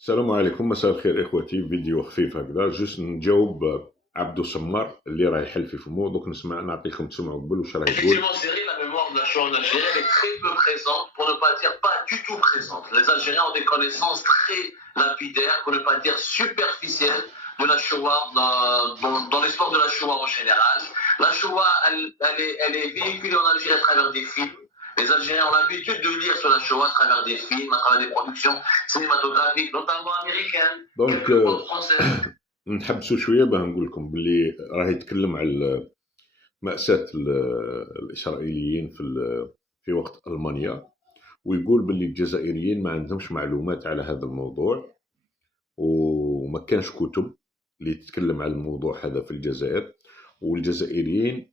السلام عليكم، مساء الخير اخوتي. فيديو خفيف هكذا جوست نجاوب عبدو سمار اللي راه يحل في فمو. دوك نسمع نعطيكم تسمعوا قبل واش راه يقول. Effectivement, Cyril, la mémoire de la Shoah en Algérie, elle est très peu présente, pour ne pas dire pas du tout présente. Les Algériens ont des connaissances très lapidaires, pour ne pas dire superficielles, de la Shoah dans l'histoire de la Shoah en général. La Shoah, elle est véhiculée en Algérie à travers des films. Les Algériens ont l'habitude de lire sur la Shoah à travers des films, à travers des productions cinématographiques, notamment américaines, دونك françaises. نحبسوا شويه باه نقول لكم باللي راه يتكلم على مأساة الإسرائيليين في وقت ألمانيا، ويقول باللي الجزائريين ما عندهمش معلومات على هذا الموضوع، وما كانش كتب اللي تتكلم على الموضوع هذا في الجزائر. والجزائريين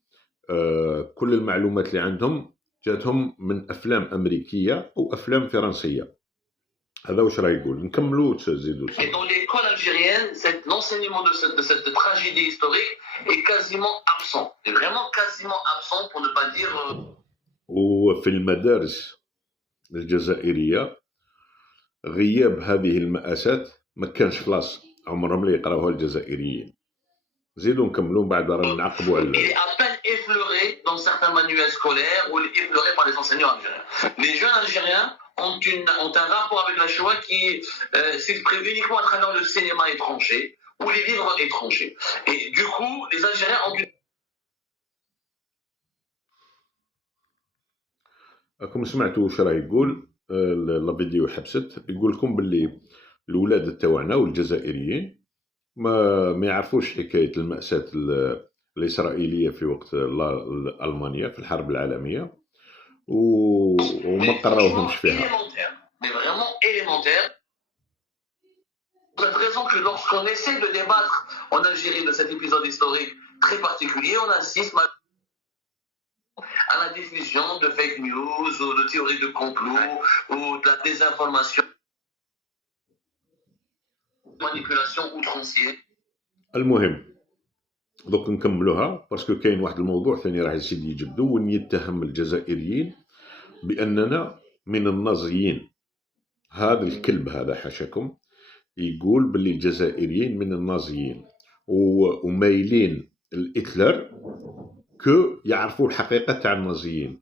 كل المعلومات اللي عندهم جاتهم من أفلام أمريكية أو أفلام فرنسية. هذا واش راه يقول. نكملوا وتزيدوا. Et dans l'école algérienne, l'enseignement de cette tragédie historique est quasiment absent. Est vraiment quasiment absent pour ne pas dire. وفي المدارس الجزائرية غياب هذه المآسات ما كانش خلاص، عمرهم اللي يقراوها الجزائريين. زيدوا نكملوا بعد راه نعقبوا على. Il est à peine effleuré dans certains manuels scolaires ou effleuré par les enseignants algériens. Les jeunes Algériens ont un rapport avec la Shoah qui s'exprime uniquement à travers le cinéma étranger ou les livres étrangers. Et du coup, les Algériens ont une. راكم سمعتوا واش راه يقول. لا فيديو حبست. يقول لكم باللي الولاد تاعنا والجزائريين ما يعرفوش حكايه المأساة الإسرائيلية في وقت ألمانيا في الحرب العالمية، وما قراوهمش فيها. Mais vraiment élémentaire. Pour cette raison que lorsqu'on essaie de débattre en Algérie de cet épisode historique très particulier, on assiste à la diffusion de fake news ou de théories de complot ou de la désinformation, manipulation outrancière. المهم دوك نكملوها باسكو كاين واحد الموضوع ثاني راه يزيد يجبدو، وين يتهم الجزائريين بأننا من النازيين. هذا الكلب هذا حاشاكم يقول باللي الجزائريين من النازيين ومايلين الهتلر كو يعرفوا الحقيقة تاع النازيين،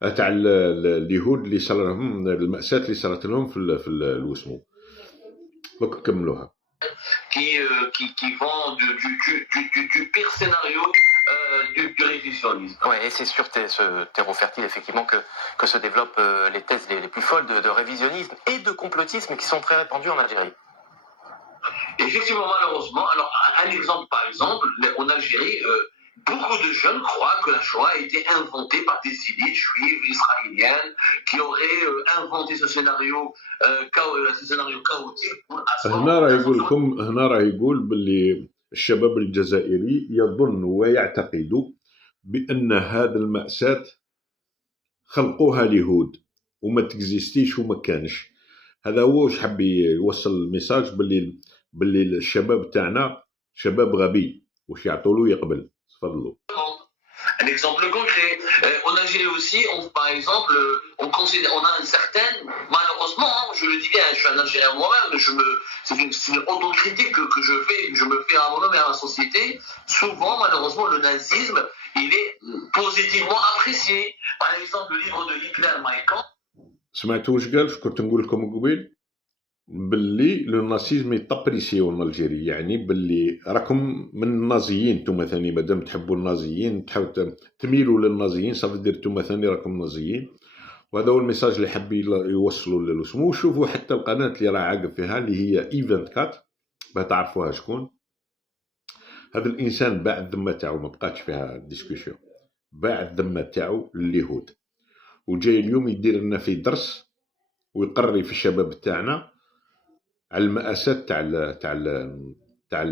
تاع اليهود اللي صار لهم المأساة اللي صارت لهم في الوسمو. دوك نكملوها. Qui vend du pire scénario du révisionnisme. Ouais, et c'est sur ce terreau fertile, effectivement, que se développent les thèses les plus folles de révisionnisme et de complotisme qui sont très répandues en Algérie. Effectivement, malheureusement, alors un exemple par exemple, en Algérie, beaucoup de jeunes croient que la Shoah a été inventée par des élites juives israéliennes qui auraient inventé ce scénario chaotique pour هنا راه يقول باللي الشباب الجزائري يظن ويعتقد بأن هذا المأساة خلقوها اليهود وما تكزيستيش وما كانش. هذا هو واش حب يوصل الميساج باللي الشباب تاعنا شباب غبي، واش يعطولو يقبل. تفضلوا. Un exemple concret, en Algérie aussi, par exemple, on a une certaine, malheureusement, je le dis bien, je suis un Algérien moi-même, c'est une autocritique que je fais, que je me fais à moi-même et à la société. Souvent, malheureusement, le nazisme, il est positivement apprécié. Par exemple, le livre de Hitler, Mein Kampf. سمعتوا واش قال؟ كنت نقول لكم قبيل باللي النازيزم يطبريسيون الجيري، يعني باللي راكم من النازيين نتوما ثاني، مادام تحبوا النازيين تحاولوا تميلوا للنازيين صافي دير نتوما ثاني راكم نازيين. وهذا هو الميساج اللي حب يوصلوا للسمو. شوفوا حتى القناه اللي راه عاقب فيها اللي هي ايفنت كات باه تعرفوها شكون هذا الانسان. باع الذمه تاعو، ما بقاتش فيها ديسكوسيون، باع الذمه تاعو لليهود وجاي اليوم يدير لنا في درس ويقري في الشباب تاعنا على المآسات تاع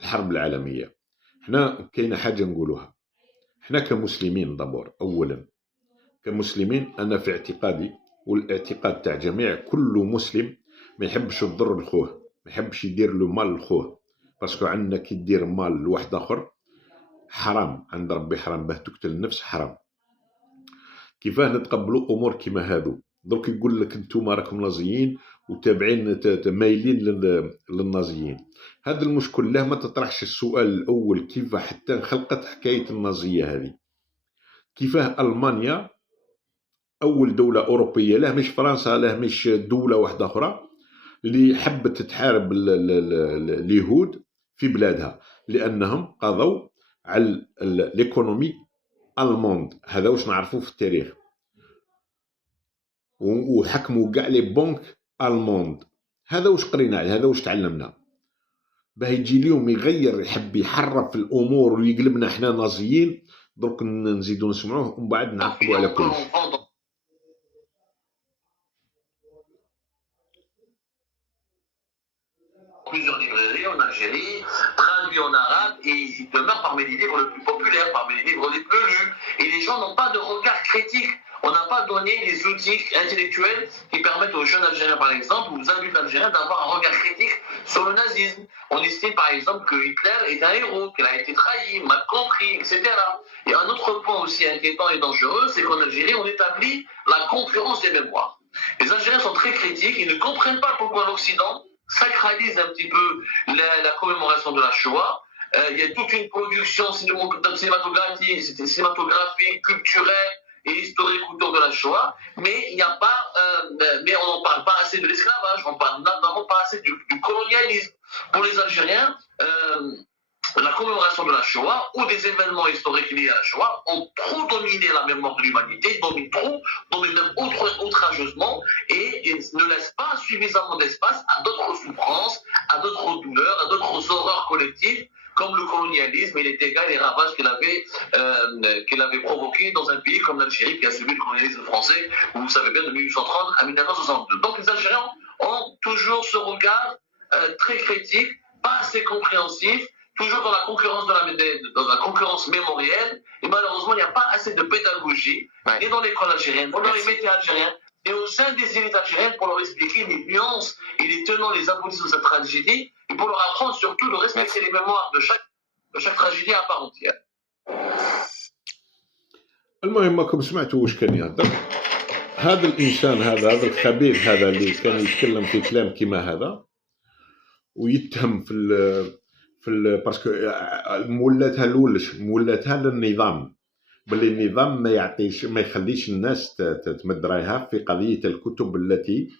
الحرب العالمية. حنا كاينه حاجة نقولوها، حنا كمسلمين دابور أولا كمسلمين، أنا في اعتقادي والاعتقاد تاع جميع كل مسلم ما يحبش يضر لخوه، ما يحبش يدير له مال لخوه، باسكو عندنا كي دير مال لواحد آخر حرام عند ربي، حرام باه تقتل النفس حرام. كيفاه نتقبلوا أمور كيما هادو؟ دوك يقول لك نتوما راكم نازيين وتابعين مايلين للنازيين. هذا المشكل له ما تطرحش السؤال الأول كيف حتى انخلقت حكاية النازية هذه، كيفاه ألمانيا أول دولة أوروبية، لا مش فرنسا، لا مش دولة واحدة أخرى، اللي حبت تحارب اليهود في بلادها، لأنهم قضوا على الإيكونومي ألموند. هذا واش نعرفوه في التاريخ، وحكموا كاع لي بنك ألموند. هذا واش قرينا عليه، هذا واش تعلمنا. باه يجي اليوم يغير، يحب يحرف الأمور ويقلبنا احنا نازيين، درك نزيدو نسمعوه ومن بعد نعقبوا على كل شيء. Plusieurs librairies en Algérie, traduits en arabe, et il demeure parmi les livres les plus populaires, parmi les livres les plus lus. Et les gens n'ont pas de regard critique. On n'a pas donné les outils intellectuels qui permettent aux jeunes Algériens, par exemple, ou aux adultes algériens, d'avoir un regard critique sur le nazisme. On estime, par exemple, que Hitler est un héros, qu'il a été trahi, mal compris, etc. Et un autre point aussi inquiétant et dangereux, c'est qu'en Algérie, on établit la concurrence des mémoires. Les Algériens sont très critiques, ils ne comprennent pas pourquoi l'Occident sacralise un petit peu la commémoration de la Shoah. Il y a toute une production cinématographique, culturelle et historique autour de la Shoah, mais il n'y a pas, mais on n'en parle pas assez de l'esclavage, on parle notamment pas assez du colonialisme. Pour les Algériens, la commémoration de la Shoah ou des événements historiques liés à la Shoah ont trop dominé la mémoire de l'humanité, dominent même outrageusement, et ne laissent pas suffisamment d'espace à d'autres souffrances, à d'autres douleurs, à d'autres horreurs collectives, comme le colonialisme et les dégâts et les ravages qu'il avait provoqués dans un pays comme l'Algérie, qui a subi le colonialisme français, vous savez bien, de 1830 à 1962. Donc les Algériens ont toujours ce regard très critique, pas assez compréhensif, toujours dans la concurrence mémorielle, et malheureusement, il n'y a pas assez de pédagogie, ni dans l'école algérienne, ni dans les métiers algériens, et au sein des élites algériennes pour leur expliquer les nuances et les tenants, les aboutissants de cette tragédie, et pour leur apprendre surtout de respecter les mémoires de chaque tragédie à part entière. المهم راكم سمعتوا واش كان يهضر هذا الانسان، هذا الخبيث، هذا اللي كان يتكلم في كلام كيما هذا ويتهم في باسكو مولاتها الاولش، مولاتها للنظام، باللي النظام ما يخليش الناس تمد رايها في قضيه الكتب التي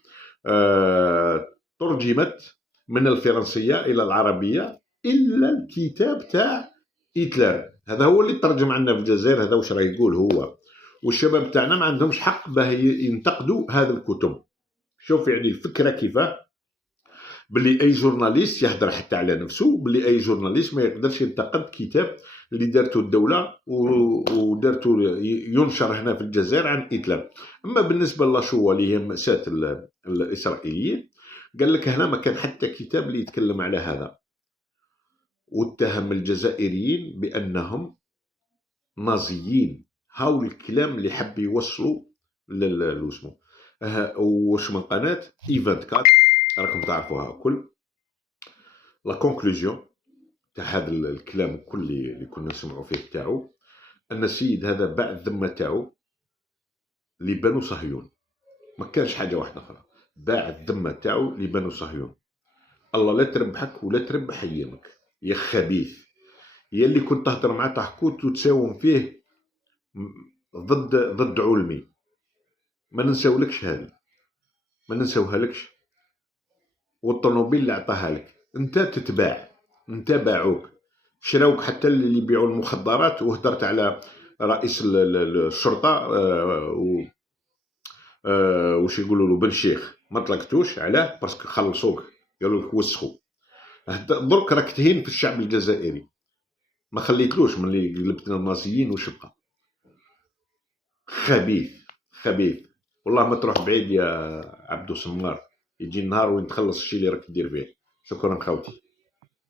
ترجمت من الفرنسيه الى العربيه، الا الكتاب تاع هتلر. هذا هو اللي ترجم عندنا في الجزائر. هذا واش راه يقول هو، والشباب تاعنا ما عندهمش حق باه ينتقدوا هذه الكتب. شوف يعني الفكره كيفاه، باللي اي جورناليست يهدر حتى على نفسه، باللي اي جورناليست ما يقدرش ينتقد كتاب اللي دارته الدوله ودارته ينشر هنا في الجزائر عن هتلر. اما بالنسبه للشوا اللي هي مأساة الاسرائيليين، قال لك هنا ما كان حتى كتاب اللي يتكلم على هذا، واتهم الجزائريين بانهم نازيين. هاو الكلام اللي حب يوصلوا لوسمو واش من قناه اي24 راكم تعرفوها كل. لا كونكلوزيون تاع هذا الكلام كل اللي كنا نسمعوا فيه تاعو، ان السيد هذا باع الذمه تاعو لبنو صهيون، ما كانش حاجه واحده اخرى، باع الذمه تاعو لبنو صهيون. الله لا تربحك ولا تربح ايامك يا خبيث، يا اللي كنت تهضر معاه تحكوت وتساوم فيه ضد علمي. ما ننساولكش هذه، ما ننساوها لكش. والطوموبيل اللي عطاها لك انت تتباع، انت باعوك، شراوك حتى اللي يبيعوا المخدرات. وهدرت على رئيس الشرطه وش يقولوا له بن شيخ، ما طلقتوش علاه باسكو خلصوك، قالوا لك وسخوا. درك راك تهين في الشعب الجزائري، ما خليتلوش من اللي قلبتنا النازيين وش بقى. خبيث خبيث والله. ما تروح بعيد يا عبدو سمار، يجي النهار وين تخلص الشيء اللي راك دير فيه. شكرا خوتي.